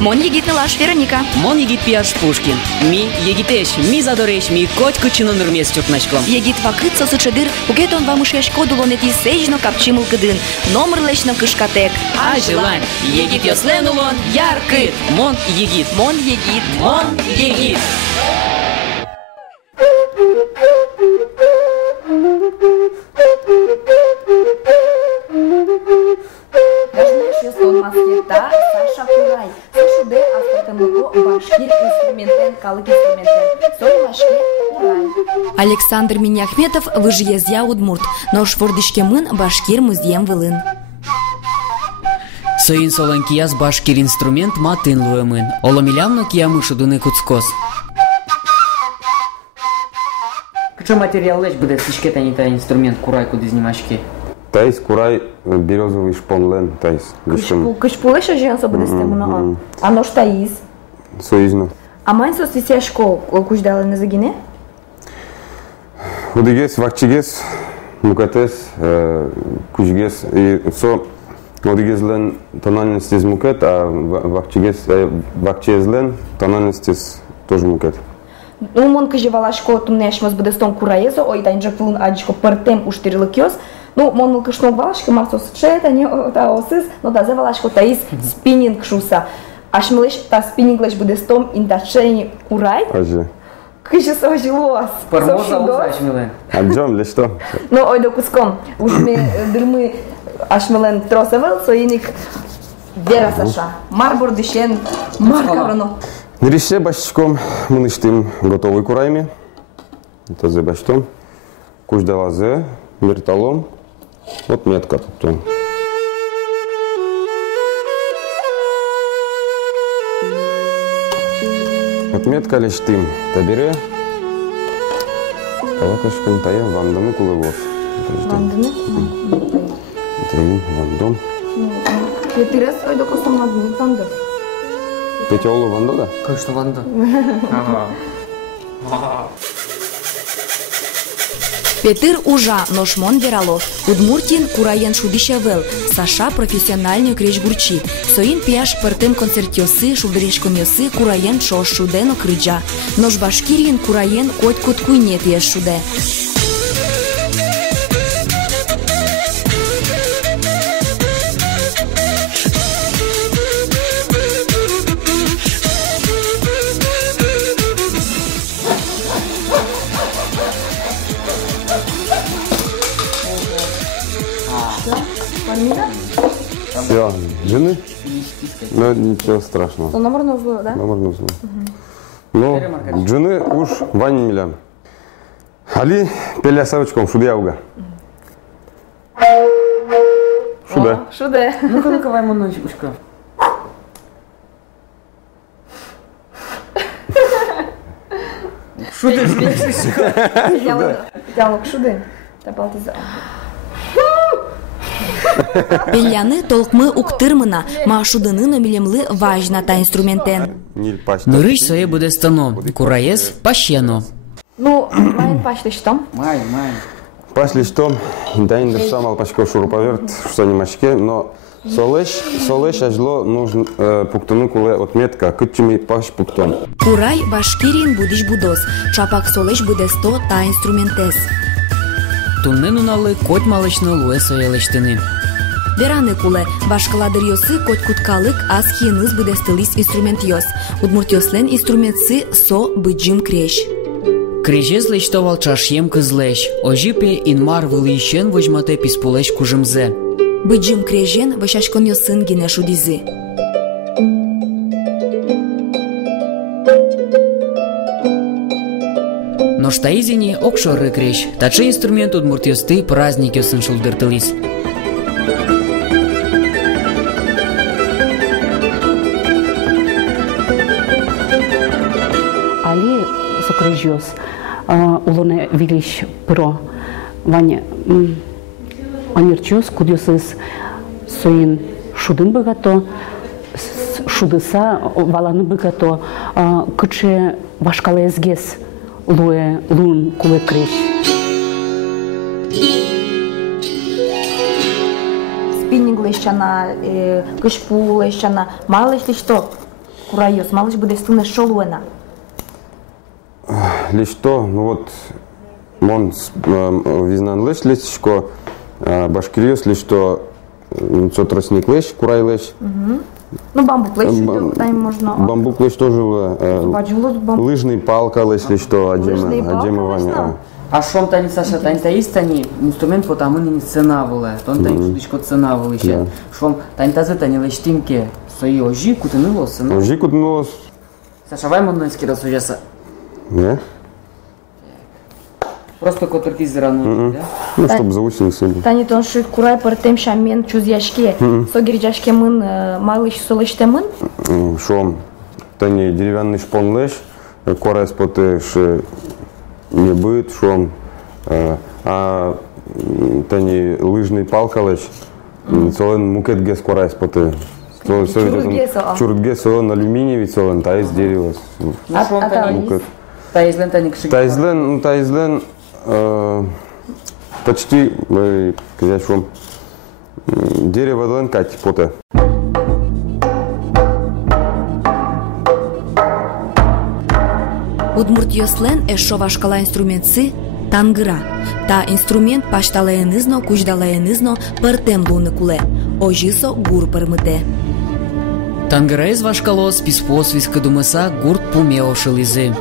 Мон егитны лаш Вероника. Мон егит пияш Пушкин. Ми егитеш, ми задореш, ми котку чинон рмес чукначком. Егит вакыт сосычыдыр, угетон вамышеш кодулонети сежно капчимыл кыдын. Номер лечно кышкатек. А желань, егит йослен улон, яркыт. Мон егит. Мон егит. Мон егит. Маскета Саша Курай. Сашуде автотомлыко башкир инструментен, калык инструментен. Сол башкир Курай. Александр Миняхметов выжиезя удмурт, но швордышке мын башкир музеем вылын. Соин солан кияс башкир инструмент матын луэмын. Оломилямно киямышу дуны куцкос. Что материал лечь будет сишкет, а не та инструмент Курай куды знимашки? Таис Курай березовый шпонлен, таис. Кышпулы шажен собы дестемуна. А нож таис? Соизно. А майн состися школ куждалы на загине? Удигес, вакчигес, мукатес, кужгес. И со удигезлен тональностис мукет, а вакчезлен тональностис тоже мукет. Ну, мон кажевала школ тумнеш мос бедестон Кураезо, ой тань жаклун аджко партем уштирилыкёс. Ну, мон кышно валашка марсос чета, не та осыз, но да завалашко таис спиннинг шуса. Ашмылыш та спиннинг леш бедестом инташени Курай. Аже. Кыşı сожилос. Пармоза узачмылен. Аджом, лишь что? Ну, ой да куском. Уж мы дырмы ашмылен тросовал, соиник Вера Саша. Марбур дышен, маркаврано. Нереше башчиком мы ныштым готовый Курайми. Это за баштом. Куждалазе, мерталом. Вот метка тут. Отметка лештим табире. Калакашкин тая вандамы кулывоз. Вандамы? Трин вандом. Петирес ойда костом вандамы вандам. Петёлу вандо да? Конечно, вандо. Петыр ужа ношмон вералов. Удмуртин Кураен шудищавел. Саша профессиональный кречгурчи. Соин пияш пертым концертёсы, шубдыришком ёсы Кураен шош шудено крыджа. Нож башкирин Кураен коть куткуйне пияш шуде. Все, жены? Ну, ничего страшного. Номер нужно, да? Номер нужно. Ну, жены уж Ваня Милям. Али пелясавочком шудяуга. Шуде. Шуде. Ну-ка, ну-ка, вайму ночкушка. Шуде, шуде. Диалог шуде. Тапалтыза. Пеляны толкмы уктырмына, машудыны намилемлы важна та инструментен. Нырыш сое буде стано, Кураез пащено. Ну, майн пашли что? Май. Пашли что? Да индер самал пачко шуруповерт, что не мачке, но солеш ажло нужно пуктуну куле отметка, кытчими паш пуктон. Курай башкирин будиш будос, чапак солеш буде сто та инструментес. Туннен уналы коть малышны луэ сое лештыны. Вераны куле, башкаладыр йосы коть куткалык аз хиеныз буде стылис инструмент йос. Удмурт йослен инструментсы со быджим крещ. Крежез лештовал чашьем кызлэш, ожипе инмар вылыщен вожмате писпулэш кужымзе. Быджим крежен вышашкон йосын гене шудизы. Но штаизини окшоры крещ, таче инструмент удмурт йосты праздник йосын шулдыртылис. Али сокрежёс, улоне вилищ про Ваня анирчёс кудёсыз соин шудын богато, шудыса валаны богато, кыче вашкалезгес луэ лун куле крещ. Спиннинг лещана, кышпу лещана, мало ли что. курайос, малыш буде стуне шолуена. Лишь то, ну вот, мон визнан лишь лишь, что башкириос лишь то, что тростник лишь, курай лишь. Ну, бамбук лишь, там можно. Бамбук лишь тоже лыжный палка лишь, что одемывание. А шом тани Саша, тани та есть тани инструмент вот там не цена была, тон тани чудочко цена была еще. Шом тани та тани лештинки, свои ожи кутынылось. Ожи кутынылось. Саша, вай моднойский рассуждаться. Не? Просто котырки зрану, да? Ну, чтобы заучили сильно. Тани тон шит курай партем шамен чуз яшке, согир яшке мын малыш солыште мын. Шом тани деревянный шпон лишь, курай спотыш не будет, шом, а тани лыжный палка лишь, солен мукет гес курай споты. Чуртгес солен алюминиевый солен, та из дерева. А шом тани таизлен тани кшик. Таизлен почти, сказать, шом дерево лен кать поте. Удмуртиослен ешова шкала инструментси тангыра. Та инструмент пашталаенызно, куждалаенызно партем луны куле. Ожисо гур пармыте. Тангырайыз вашкалос писпос вискадумыса гурт пумео шылизы.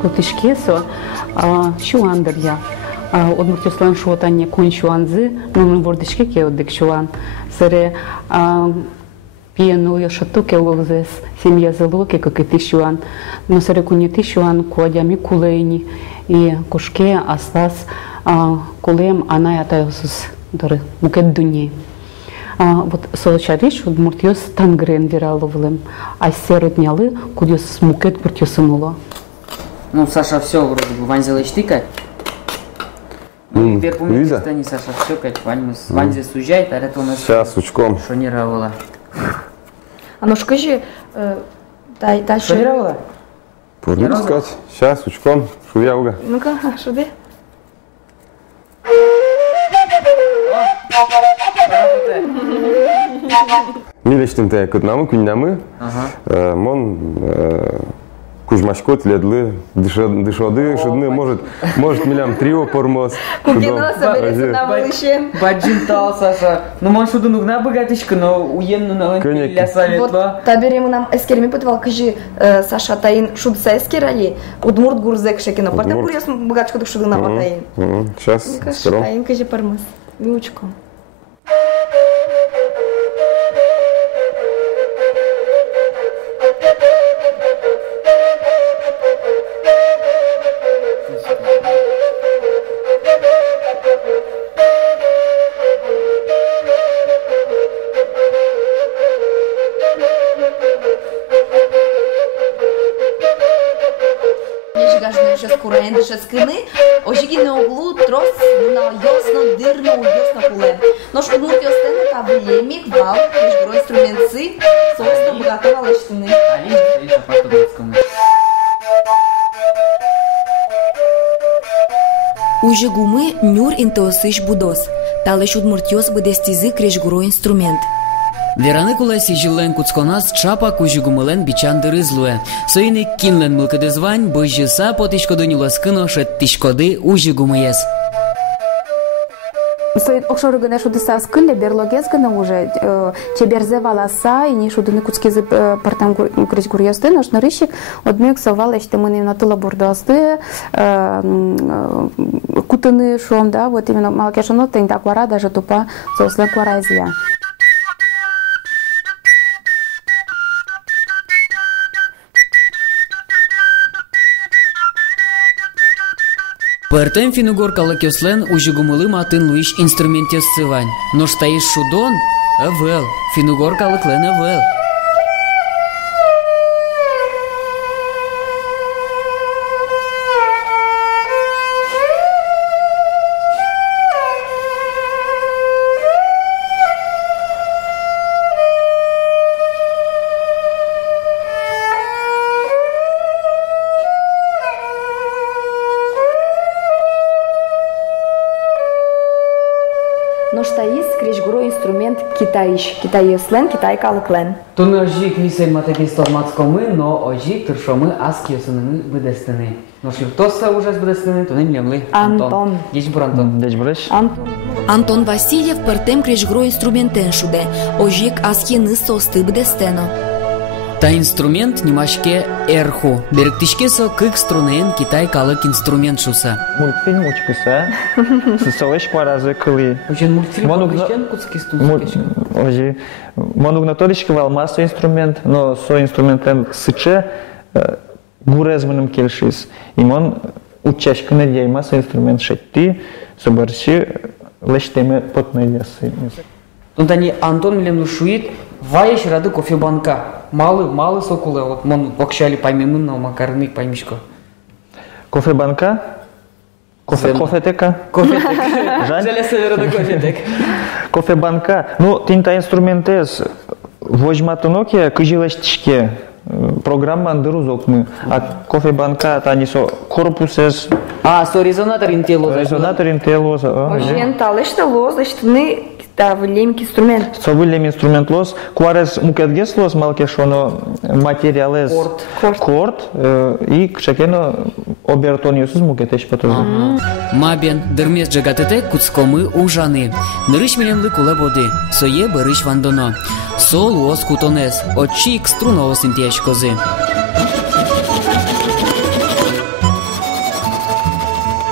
Кутышкесо шуандыр я. Удмуртиослен шуотане кун шуанзы, но вордышке кеодык шуан. Сыре пиеную шатуке ловзес, семья залоки, как и тишуан, но сарекуни тишуан, куадями кулейни, и кушке аслас кулем анаятайосус доры, мукет дуни. Вот солочариш, вот муртьёс тангрен вираловлем, а серотнялы, кудьёс мукет пуртьёсынуло. Ну, Саша, все вроде бы, Ванзела штика. Ну, теперь помните, что Саша, все, как Ванзе сужает, а это у нас... Сейчас, сучком. Шонировала. А ну скажи, та Шонировала? Порно сказать. Сейчас, сучком. Шудя уга. Ну-ка, шуды. Милештим те кытнамы, күннамы. Мон кужмашкот ледлы, дышоды, шудны, может милям трио пормоз. Кукино соберется на малышен. Баджинтал, Саша. Ну, мон шуду нугна богатичка, но уенну на лэнки для советла. Вот, таберему нам эскерми пытвал, кажи, Саша, таин шудса эскерали, удмурт гурзек шекино. Парта курьёс богатичка так шуду нам таин. Сейчас, скоро. Таин, кажи, пормоз. Миучко. Дыша скины, ожиги на углу трос на ясно дырно ясно куле. Но что удмуртия стены та влемик вал, между инструментцы, собственно богатого лыштины. Уже гумы нюр интеосыш будос, талыш удмуртиос быдестизы крешгуро инструмент. Вераны куласи жилен куцконас чапа кужигумылен бичанды рызлуе. Соины кинлен мылкыды звань, божжыса потишкоды нюласкыно шет тишкоды ужигумыес. Соин окшору гына шудыса скынле берлогез гына уже чеберзе валаса и не шудыны куцкизы партам крич гурьёсты, наш нарыщик одмек совал эште мы на тула бурдосты кутыны шом, да, вот именно малкешоно тень так вара даже тупа сосле кваразия. Пертем финугор калакёслен ужигумылы матын луиш инструментес сывань. Но штаиш шудон, эвел, финугор калаклен эвел. Китай еслен, Китай калыклен. Туны ожик мисел матекистов мацкомы, но ожик тыршомы аскиосынымы бедестины. Но шифтоса ужас бедестины, туны млемлы. Антон. Ечбур Антон. Антон. Антон Васильев пертем крежгро инструментен шуде, ожик аскины состы бедестено. Та инструмент немашке эрху. Беректишке со кык струнен Китай калык инструмент шуса. Мультфильм учкыса. Сысалыш паразы кылы. Учен мультфильм покрещен куцки стунскечен. Ожи. Монугнаторички валмаса инструмент, но со инструментен сыче гурезманым келшис. И мон учашка надеймаса инструмент шетти, собарши лештеме потнедясы. Тут они Антон милем шуит, ваеш рады кофебанка. Малы сокулы, вот мон окшали поймемын, но макарны поймишко. Кофебанка? Кофетека? Кофетек. Жаля северо кофетек. Кофебанка. Ну, тинта инструментес вожматоноке кыжилештишке программа андырузок мы. А кофебанка тани со корпусес. А, со резонатор интеллоза. Резонатор интеллоза. Ожен талышты лоз, штаны ставлем инструмент. Совылем инструмент лоз. Куарес мукетгес лоз малкешоно материалес. Корт. И кшекено обертониусыз мукетеш потозу. Мабен дырмес джагатете куцкомы ужаны. Нырыш милемлы куле боды. Сое бырыш вандоно. Сол уос кутонес. Очик струно осинтияш козы.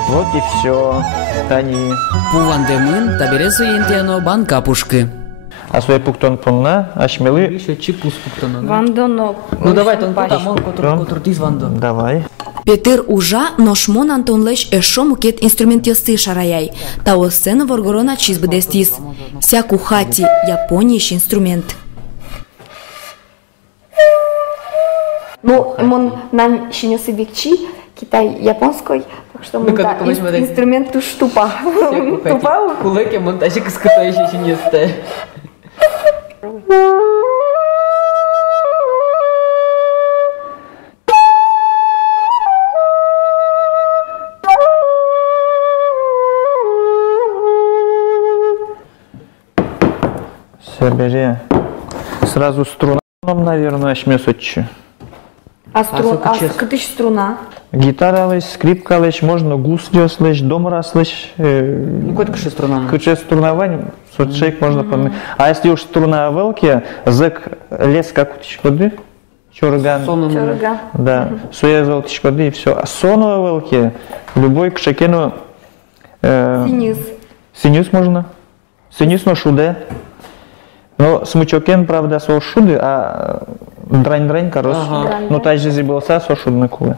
Вот и все. Тани. Пувандемын табересо ентиано банкапушки. А свой пуктон полна, а шмелы. Еще чипус пуктона. Вандоно. Ну давай, тон потом, котр вандон. Давай. Петыр ужа, ношмон Антонлеш эшо мукет инструмент ёсты шараяй. Та осцена воргорона чиз бедестис. Всяку хати Японияш инструмент. Ну, мон нам шинёсы бекчи, Китай японской, так что мы да, инструмент туш тупа. Тупа? Кулеке монтажик искатающий еще не стоит. Собери. Сразу струна, наверное, шмесочи. А кытыш струна? Гитара лыш, скрипка лыш, можно гуслё слышь, домра слышь. Ну, котка струна. Кыче струнавань, сотшейк можно поднять. А если уж струна велки, зэк лес как утичкоды, чорган. Чорган. Да, суя золотичкоды и все. А сону велки, любой кшекену. Синюс. Синюс можно. Синюс но шуде. Но смычокен, правда, со шуды, а дрань-дрань корос. Но та же зиболса со шудны кулы.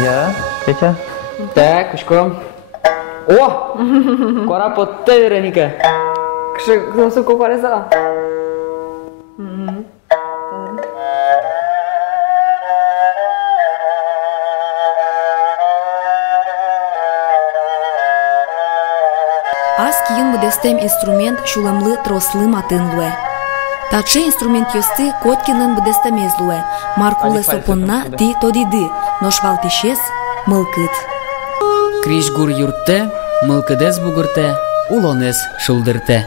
Я, Петя. Так, кучко. О! Кора потте, Вероника. Кто суко порезала? Аз киын бедестем инструмент шулемлы трослы матынлуэ. Таче инструмент ёсты коткинлен бедестемезлуэ. Маркуле сопонна ти тодиды, но швалтишес мылкыт. Криш гур юртте, мылкыдес бугурте, улонес шулдырте.